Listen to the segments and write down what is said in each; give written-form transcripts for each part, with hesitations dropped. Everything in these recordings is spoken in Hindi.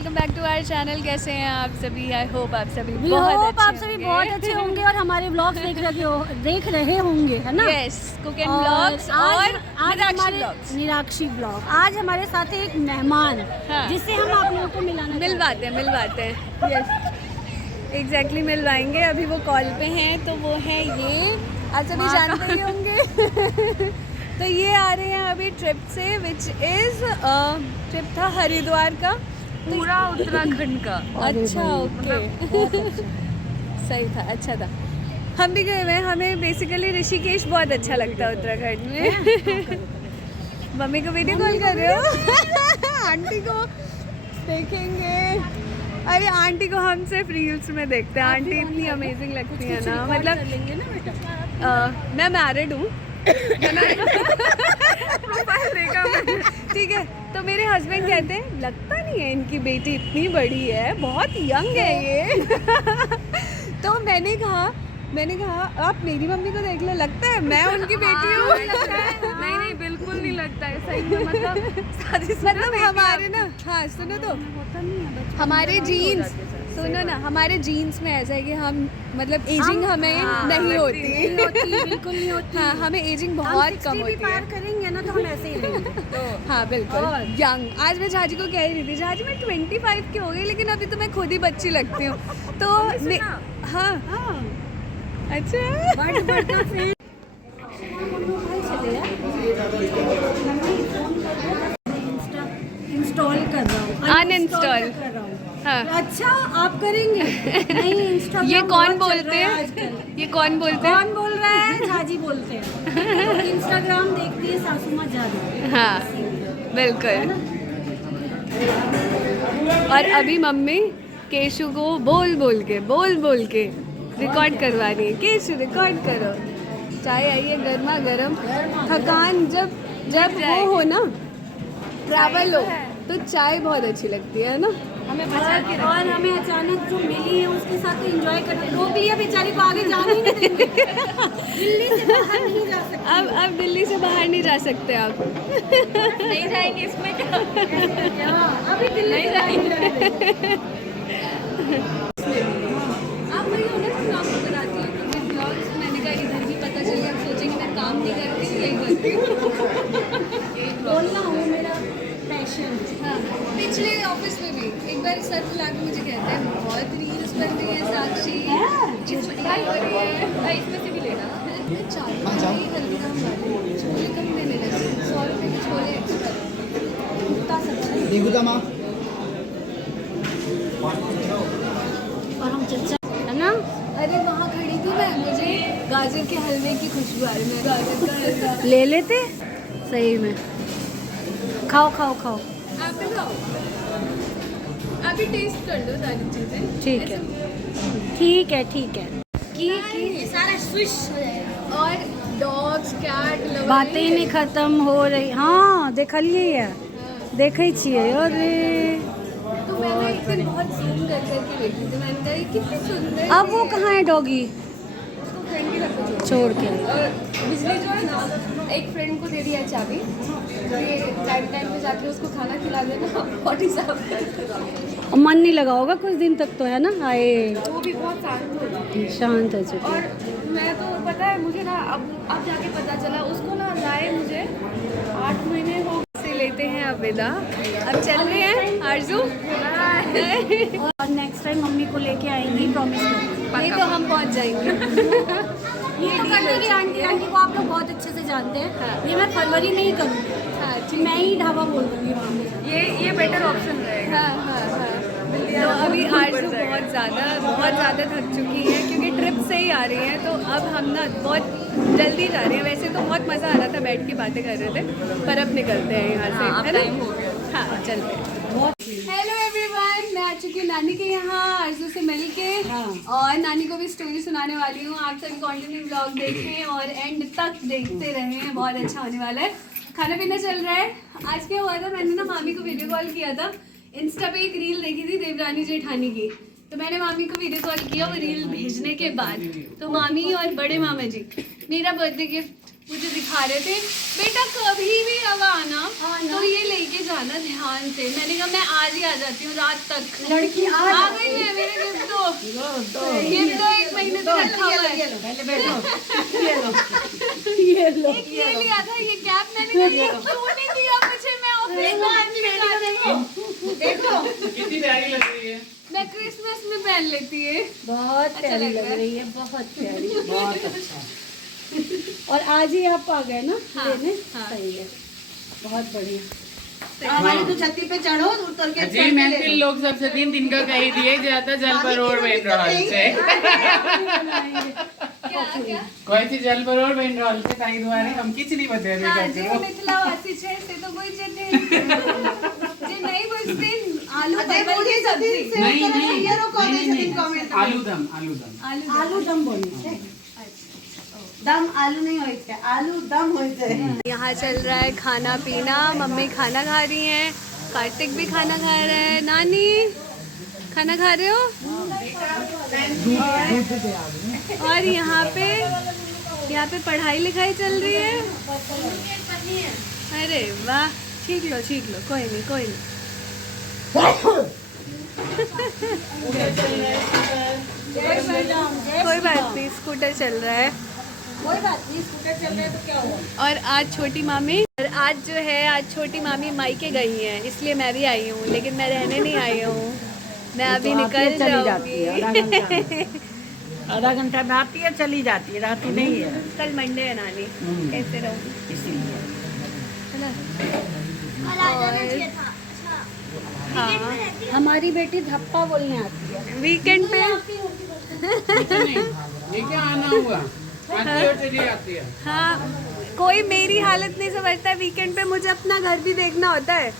Welcome back to our channel. कैसे हैं आप सभी? आई होप आप सभी बहुत अच्छे होंगे और हमारे व्लॉग्स देख रहे होंगे, है ना? यस, कुक एंड व्लॉग्स और निराक्षी व्लॉग। आज हमारे साथ एक मेहमान जिससे हम आप लोगों को मिलवाते हैं। यस, एग्जैक्टली मिलवाएंगे। अभी वो कॉल पे हैं, तो वो है ये, आप सभी जानते ही होंगे। तो ये आ रहे हैं अभी ट्रिप से, विच इज़ ट्रिप था हरिद्वार का, पूरा उत्तराखंड का। अच्छा, ओके। सही था, अच्छा था। हम भी गए हुए हैं। हमें बेसिकली ऋषिकेश बहुत अच्छा लगता है उत्तराखंड में। मम्मी को वीडियो कॉल कर रहे हो? आंटी को देखेंगे। अरे आंटी को हम सिर्फ रील्स में देखते हैं। आंटी इतनी अमेजिंग लगती है ना, मतलब मैं मैरिड हूँ। प्रोफाइल देखा मैंने। ठीक है, तो मेरे हस्बैंड कहते हैं लगता नहीं है इनकी बेटी इतनी बड़ी है, बहुत यंग है ये। तो मैंने कहा आप मेरी मम्मी को देख लो, लगता है मैं उनकी बेटी हूँ। नहीं बिल्कुल नहीं लगता है, सही में मतलब हमारे ना, हाँ सुनो तो, हमारे जीन्स सुनो ना, हमारे जीन्स में ऐसा है कि हम मतलब एजिंग हमें नहीं होती, बिल्कुल नहीं होती। हाँ, हमें एजिंग बहुत कम होती है। पार करेंगे ना तो हम ऐसे ही रहेंगे। हाँ बिल्कुल यंग। आज मैं झाजी को कह रही थी, झाजी मैं 25 की हो गई, लेकिन अभी तो मैं खुद ही बच्ची लगती हूँ। तो हाँ, अच्छा इंस्टॉल कर रहा हूँ, अनइंस्टॉल। हाँ, अच्छा आप करेंगे? नहीं, इंस्टाग्राम ये कौन बहुत चल बोलते रहा है हैं? आजकल। ये कौन बोलते हैं? कौन बोल रहा है? झाजी बोलते हैं। इंस्टाग्राम देखती है सासू माँ ज़्यादा। हाँ बिल्कुल। और अभी मम्मी केशु को बोल बोल के रिकॉर्ड करवा रही है। केशु रिकॉर्ड करो, चाय आई है गर्मा गर्म। थकान जब वो हो ना, ट्रैवल हो, तो चाय बहुत अच्छी लगती है ना। और हमें अचानक जो मिली है उसके साथ तो एंजॉय करते हैं। रोक लिया बेचारी को, आगे जाने ही नहीं देंगे। दिल्ली से बाहर नहीं जा सकते। अब दिल्ली से बाहर नहीं जा सकते आप। नहीं जाएंगे, इसमें क्या? अभी दिल्ली नहीं से जाएंगे। आप वही हो ना, काम तो कराती हूँ क्योंकि ब्लॉग्स, मैंने कहा इधर भी पता चल गया, सोचेंगे मैं काम नहीं करती, यही करती हूँ। बोलना हो मेरा पैशन। हाँ, पिछले ऑफिस में भी एक बार सर बुला के मुझे कहते हैं बहुत रील्स बन रही है साक्षी, चिपकाई हो रही है, इसमें से भी लेना। छोले कम देने लगे, 100 रुपये के छोले एक्स्ट्रा। और हम चर्चा, है ना? अरे वहाँ खड़ी थी मैं, मुझे गाजर के हलवे की खुशबू आ रही है। गाजर का हलवा ले लेते सही में। खाओ खाओ खाओ। आप भी खाओ, आप भी टेस्ट कर लो सारी चीज़ें। ठीक है ठीक है ठीक है। ये सारा स्विश हो जाएगा। और डॉग्स कैट लवर बातें ही नहीं खत्म हो रही। हाँ देखलिए, देखे छिए। अरे तो मैंने एक दिन बहुत जूम करके देखी थी, मैंने कहा ये कितनी सुंदर। अब वो कहाँ है डॉगी? उसको फ्रेंड के घर छोड़ के। और बिजली जो है ना, एक फ्रेंड को दे दिया चाबी, ये टाइम पे जाके उसको खाना खिला देना, बॉडी साफ कर। मन नहीं लगा होगा कुछ दिन तक तो, है ना? आए वो भी बहुत शांत हो जाती है। शांत है चुप। और मैं तो पता है मुझे ना, अब जाके पता चला उसको ना लाए मुझे 8 महीने हो से लेते हैं अब विदा। अब चल रहे हैं आरजू। और नेक्स्ट टाइम मम्मी को लेके आएंगी, प्रॉमिस करती। नहीं तो हम पहुंच जाएंगे। ये तो करने की आंटी को आप लोग बहुत अच्छे से जानते हैं। हाँ। ये मैं फरवरी में ही करूँगी। हाँ मैं ही ढाबा बोल दूँगी वहाँ पे। ये बेटर ऑप्शन रहेगा। हाँ। तो अभी आरजू बहुत ज़्यादा थक चुकी है क्योंकि ट्रिप से ही आ रही है। तो अब हम ना बहुत जल्दी जा रहे हैं। वैसे तो बहुत मज़ा आ रहा था, बैठ के बातें कर रहे थे, पर अब निकलते हैं यहाँ से, है ना? टाइम हो गया। हाँ चलते हैं। हेलो एवरीवन, मैं आ चुकी हूँ नानी के यहाँ आरजू से मिल के। और नानी को भी स्टोरी सुनाने वाली हूँ। आप सभी कंटिन्यू व्लॉग देखें और एंड तक देखते रहें, बहुत अच्छा होने वाला है। खाना पीना चल रहा है। आज क्या हुआ था, मैंने ना मामी को वीडियो कॉल किया था। इंस्टा पे एक रील देखी थी देवरानी जेठानी की, तो मैंने मामी को वीडियो कॉल किया वो रील भेजने के बाद। तो मामी और बड़े मामा जी मेरा बर्थडे गिफ्ट मुझे दिखा रहे थे बेटा कभी भी अब आना तो ये लेके जाना ध्यान से। मैंने कहा मैं आज ही आ जाती हूँ रात तक। लड़की आ गई मैं, मेरे गिफ्ट दो। गिफ्ट तो 1 महीने से रखा हुआ है। पहले बैठो, ये लो एक ये लिया था ये कैप, मैंने कहा ये क्यों नहीं दिया मुझे, मैं ऑफिस में देखो कितनी प्यारी लग रही है। मैं क्रिसमस में पहन लेती है। बहुत प्यारी लग लग रहा है। रही है, बहुत प्यारी, बहुत अच्छा। और आज ही आप आ गए ना लेने? सही है, बहुत बढ़िया। हमारी तो छत्ती पे चढ़ो, उतर के जी महफिल लोग सब छतीन दिन का कही दिए जाता जल परोड़ बन रहल छे। कोई चीज जल परोड़ बन रहल छे ताई द्वारे हम किछ नहीं बतेबे हाँ, करते जे मिथिलावासी छे से तो कोई जे नहीं बुझते आलू परवल की सब्जी। नहीं आलू दम आलू दम बोली छे। दम आलू नहीं होय छे, आलू दम होय छे। यहाँ चल रहा है खाना पीना। मम्मी खाना खा रही हैं, कार्तिक भी खाना खा रहा है। नानी खाना खा रहे हो? और यहाँ पे पढ़ाई लिखाई चल रही है। अरे वाह, ठीक लो कोई नहीं कोई बात नहीं, स्कूटर चल रहा है। कोई बात नहीं, स्कूटर चल रहा है तो क्या हुआ। और आज छोटी मामी मायके गई हैं, इसलिए मैं भी आई हूँ, लेकिन मैं रहने नहीं आई हूँ। मैं अभी निकल जाऊंगी। आधा घंटा में आती है, चली जाती है, रहती नहीं है। कल मंडे है नानी, कैसे रहूँगी इसीलिए हाँ, हमारी बेटी धप्पा बोलने आती है। वीकेंड पे ये क्या आना हुआ आती है चली आती है। हाँ, कोई मेरी हालत नहीं समझता। वीकेंड पे मुझे अपना घर भी देखना होता है,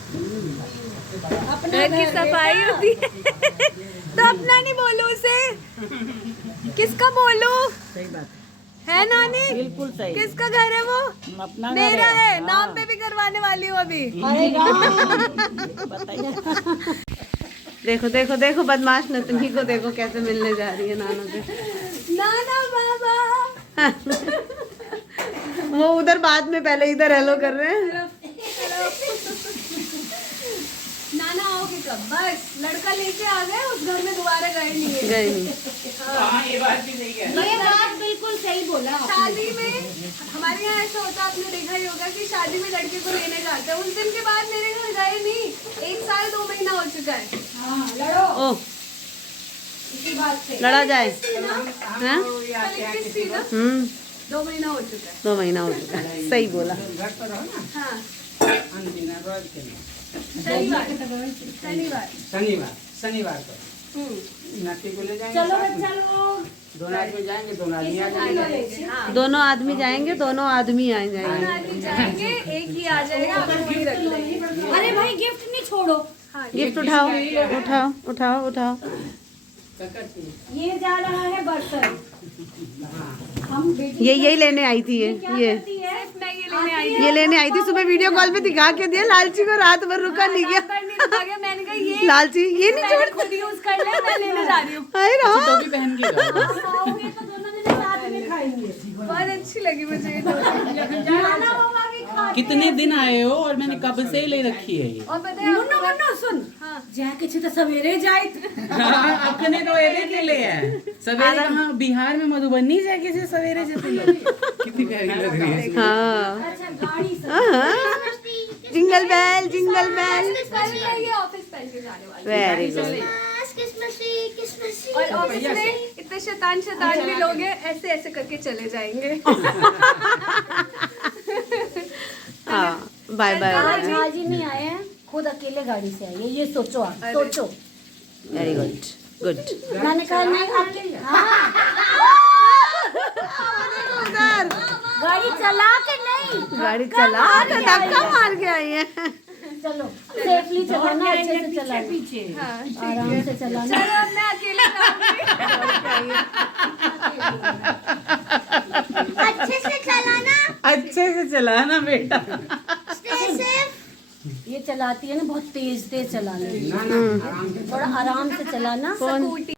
घर की सफाई होती है। तो अपना नहीं बोलूं उसे, किसका बोलूं? सही बात है नानी, बिल्कुल सही। किसका घर है वो? अपना मेरा है, नाम पे भी करवाने वाली हूँ अभी। देखो बदमाश नतनी को देखो कैसे मिलने जा रही है नाना से। नाना बाबा वो उधर बाद में, पहले इधर हेलो कर रहे हैं। नाना आओगे कब? बस लड़का लेके आ गए, उस घर में दोबारा गए नहीं। हाँ ये बात भी सही है। ये बात बिल्कुल सही बोला। शादी में हमारे यहाँ ऐसा होता है, आपने देखा ही होगा कि शादी में लड़के को लेने जाते हैं, उस दिन के बाद मेरे घर गए नहीं। 1 साल 2 महीना हो चुका है। हाँ, लड़ो। ओह, इसी बात से लड़ा जाए। हाँ? 2 महीना हो चुका है। 2 महीना हो चुका है, सही बोला। घर पर रहो ना हाँ, अंतिम रोज के लिए शनिवार को नाती को ले जाएंगे। चलो साथ में। बच्चा लोग, दोनों आदमी जाएंगे, दोनों आदमी आ जाएंगे। हाँ। दोनों आदमी जाएंगे, दोनों आदमी आ दोनों जाएंगे। आदमी जाएंगे, एक ही आ जाएगा, आप वही रख लेंगे। अरे भाई गिफ्ट नहीं छोड़ो। हाँ, गिफ्ट उठाओ उठाओ उठाओ। ये जा रहा है बर्तन। हम बेटी यही लेने आई थी ये मैं ये लेने आई ये लेने आई थी। सुबह वीडियो कॉल पे दिखा के दिया, लालची को रात भर रुका नहीं गया। पर नहीं रुका गया। मैंने कहा ये लालची ये नहीं मैंने खुद यूज कर ले, मैं लेने जा रही हूँ। हाय राम। तो भी पहन के जाओ। खाओगे तो दोनों जने साथ में खाएंगे। बहुत अच्छी लगी मुझे ये तो। नाना बाबा भी खा। कितने दिन आए हो और मैंने कब से ले रखी है ये। और पता है मुन्नो मुन्नो सुन। हाँ, जाके छिता सवेरे जाए। अपने तो एले के लिए है। सवेरे कहाँ बिहार में मधुबनी जाए किसी सवेरे से तुम लोग। कितनी प्यारी लग रही है। हाँ अच्छा गाड़ी से। Jingle bell jingle bell. कल मैं ये ऑफिस पहन के जाने वाली वेरी गुड। हूँ। और ऑफिस में इतने शैतान भी लोग हैं, ऐसे ऐसे करके चले जाएंगे। हाँ बाय बाय। आज ही नहीं आए हैं, खुद अकेले गाड़ी से आए। ये सोचो आप, सोचो। Very good good. मैंने कहा नहीं गाड़ी चला के नहीं, गाड़ी चला के धक्का मार के आई है। चलो सेफली चलाना, अच्छे से चलाना, पीछे आराम से चलाना। चलो अब मैं अकेले जाऊंगी। अच्छे से चलाना बेटा। ये चलाती है ना बहुत तेज चलाना, थोड़ा आराम से चलाना। स्कूटी